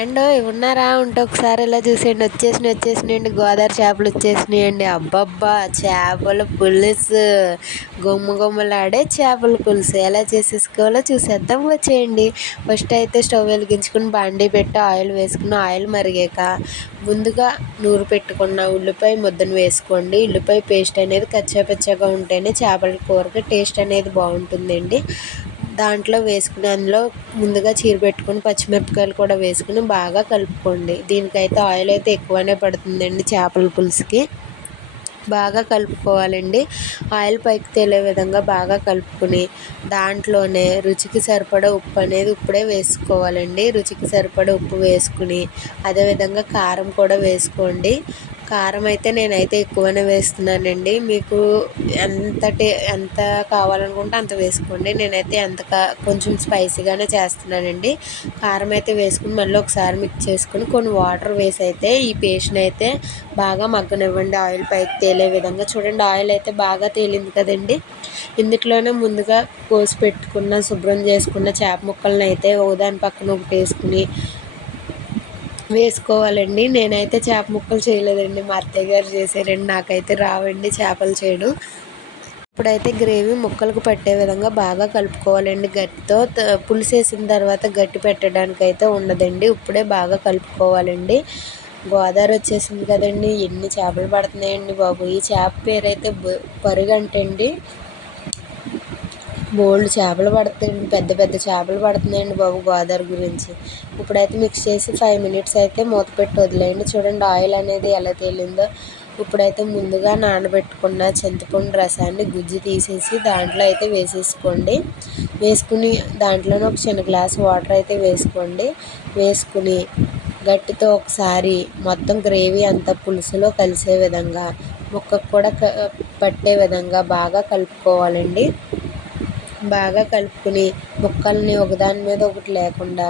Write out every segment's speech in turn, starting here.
And ఉన్నారా ఉంటే ఒకసారి ఇలా చూసేయండి. వచ్చేసినాయండి గోదావరి చేపలు వచ్చేసినాయండి. అబ్బబ్బా, చేపల పులుసు, గుమ్మలాడే చేపల పులుసు ఎలా చేసేసుకోవాలో చూసేద్దాం వచ్చేయండి. ఫస్ట్ అయితే స్టవ్ వెలిగించుకుని బాండీ పెట్టి ఆయిల్ వేసుకుని ఆయిల్ మరిగాక ముందుగా నూరు పెట్టుకున్న ఉల్లిపాయ ముద్దను వేసుకోండి. ఉల్లిపాయ పేస్ట్ అనేది కచ్చాపచ్చాగా ఉంటేనే చేపల కూరకి టేస్ట్ అనేది బాగుంటుందండి. దాంట్లో వేసుకుని అందులో ముందుగా చీరబెట్టుకుని పచ్చిమిరపకాయలు కూడా వేసుకుని బాగా కలుపుకోండి. దీనికైతే ఆయిల్ అయితే ఎక్కువనే పడుతుందండి చేపల పులుసుకి. బాగా కలుపుకోవాలండి. ఆయిల్ పైకి తేలే విధంగా బాగా కలుపుకుని దాంట్లోనే రుచికి సరిపడా ఉప్పు అనేది ఇప్పుడే వేసుకోవాలండి. రుచికి సరిపడా ఉప్పు వేసుకుని అదేవిధంగా కారం కూడా వేసుకోండి. కారం అయితే నేనైతే ఎక్కువనే వేస్తున్నానండి. మీకు ఎంత కావాలనుకుంటే అంత వేసుకోండి. నేనైతే కొంచెం స్పైసీగానే చేస్తున్నానండి. కారం అయితే వేసుకుని మళ్ళీ ఒకసారి మిక్స్ చేసుకుని కొన్ని వాటర్ వేసి అయితే ఈ పేస్ట్ని అయితే బాగా మగ్గనివ్వండి. ఆయిల్ పైకి తేలే విధంగా చూడండి. ఆయిల్ అయితే బాగా తేలింది కదండి. ఇందులోనే ముందుగా కోసి పెట్టుకున్న శుభ్రం చేసుకున్న చేప ముక్కలను అయితే ఒకదాని పక్కన ఒకటి వేసుకోవాలండి. నేనైతే చేప ముక్కలు చేయలేదండి, మా అత్తయ్య గారు చేశారండి. నాకైతే రావండి చేపలు చేయడం. ఇప్పుడైతే గ్రేవీ ముక్కలకు పట్టే విధంగా బాగా కలుపుకోవాలండి. గట్టితో పులుసు వేసిన తర్వాత గట్టి పెట్టడానికి అయితే ఉండదండి. ఇప్పుడే బాగా కలుపుకోవాలండి. గోదావరి వచ్చేసింది కదండి, ఎన్ని చేపలు పడుతున్నాయండి బాబు. ఈ చేప పేరైతే పరుగంటండి. బోల్డ్ చేపలు పడతాయండి, పెద్ద పెద్ద చేపలు పడుతున్నాయండి బాబు గోదావరి గురించి. ఇప్పుడైతే మిక్స్ చేసి 5 మినిట్స్ అయితే మూత పెట్టి వదిలేయండి. చూడండి ఆయిల్ అనేది ఎలా తేలిందో. ఇప్పుడైతే ముందుగా నానబెట్టుకున్న చింతపండు రసాన్ని గుజ్జు తీసేసి దాంట్లో అయితే వేసేసుకోండి. వేసుకుని దాంట్లోనే ఒక చిన్న గ్లాస్ వాటర్ అయితే వేసుకోండి. వేసుకుని గట్టితో ఒకసారి మొత్తం గ్రేవీ అంతా పులుసులో కలిసే విధంగా ముక్కకు కూడా పట్టే విధంగా బాగా కలుపుకోవాలండి. బాగా కలుపుకుని ముక్కల్ని ఒకదాని మీద ఒకటి లేకుండా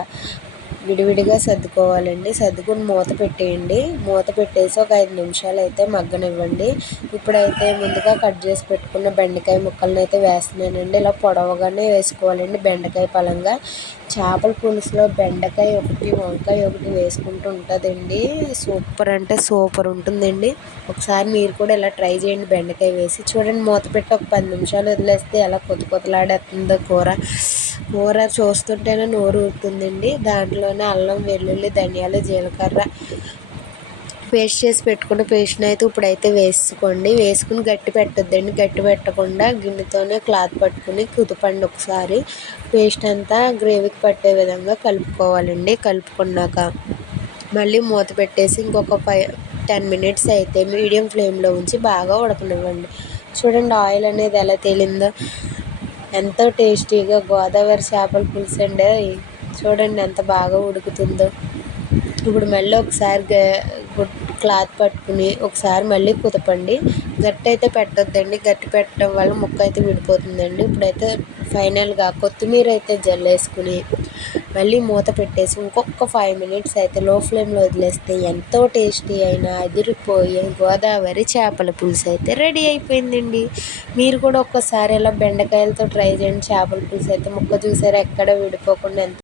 విడివిడిగా సర్దుకోవాలండి. సర్దుకుని మూత పెట్టేయండి. మూత పెట్టేసి ఒక 5 నిమిషాలు అయితే మగ్గనివ్వండి. ఇప్పుడైతే ముందుగా కట్ చేసి పెట్టుకున్న బెండకాయ ముక్కలను అయితే వేస్తున్నానండి. ఇలా పొడవుగానే వేసుకోవాలండి బెండకాయ పలంగా. చేపల పులుసులో బెండకాయ ఒకటి వంకాయ ఒకటి వేసుకుంటూ ఉంటుందండి. సూపర్ అంటే సూపర్ ఉంటుందండి. ఒకసారి మీరు కూడా ఇలా ట్రై చేయండి బెండకాయ వేసి. చూడండి మూత పెట్టి ఒక 10 నిమిషాలు వదిలేస్తే ఎలా కొత్తలాడేస్తుందో కూర చూస్తుంటేనే నోరు ఊరుతుందండి. దాంట్లోనే అల్లం వెల్లుల్లి ధనియాలు జీలకర్ర పేస్ట్ చేసి పెట్టుకున్న పేస్ట్ని అయితే ఇప్పుడైతే వేసుకోండి. వేసుకుని గట్టి పెట్టొద్దండి. గట్టి పెట్టకుండా గిన్నెతోనే క్లాత్ పట్టుకుని కుదపండి ఒకసారి. పేస్ట్ అంతా గ్రేవీకి పట్టే విధంగా కలుపుకోవాలండి. కలుపుకున్నాక మళ్ళీ మూత పెట్టేసి ఇంకొక 10 మినిట్స్ అయితే మీడియం ఫ్లేమ్లో ఉంచి బాగా ఉడకనివ్వండి. చూడండి ఆయిల్ అనేది ఎలా తేలిందో. ఎంతో టేస్టీగా గోదావరి చేపల పులుసు అండి. చూడండి ఎంత బాగా ఉడుకుతుందో. ఇప్పుడు మళ్ళీ ఒకసారి క్లాత్ పట్టుకుని ఒకసారి మళ్ళీ కుదపండి. గట్టి అయితే పెట్టొద్దండి. గట్టి పెట్టడం వల్ల ముక్క అయితే విడిపోతుందండి. ఇప్పుడైతే ఫైనల్గా కొత్తిమీర అయితే జల్లేసుకుని మళ్ళీ మూత పెట్టేసి ఇంకొక 5 మినిట్స్ అయితే లో ఫ్లేమ్లో వదిలేస్తే ఎంతో టేస్టీ అయినా అదిరిపోయే గోదావరి చేపల పులుసు అయితే రెడీ అయిపోయిందండి. మీరు కూడా ఒక్కసారి ఇలా బెండకాయలతో ట్రై చేయండి. చేపల పులుసు అయితే ముక్క చూసారా ఎక్కడ విడిపోకుండా ఎంత